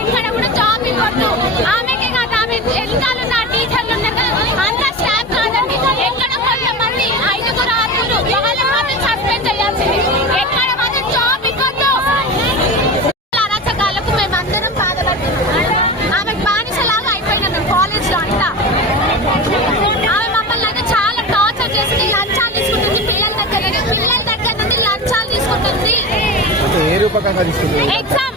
ఎక్కడ కూడా జాబ్ ఇవ్వద్దు ఆమెకే కాదు, ఆమె వెనకాల ఉన్న టీచర్లు ఉన్నారు కదా అంతా స్టాఫ్ కాదండి. ఎక్కడ కొంతమంది 5 6 వాళ్ళని మాత్రం సస్పెండ్ చేయాల్సింది. ఎక్కడ మాత్రం జాబ్ ఇవ్వద్దు. అరాచకాలకు మేమందరం బాధపడుతున్నాం. ఆమెకు బానిసలాగా అయిపోయినాం మేము కాలేజ్ లో అంతా. ఆమె మమ్మల్ని అయితే చాలా టార్చర్ చేసి లంచాలు తీసుకుంటుంది. పిల్లల దగ్గర నుండి లంచాలు తీసుకుంటుంది. ఏ రూపకంగా తీసుకుంటుంది? ఎగ్జామ్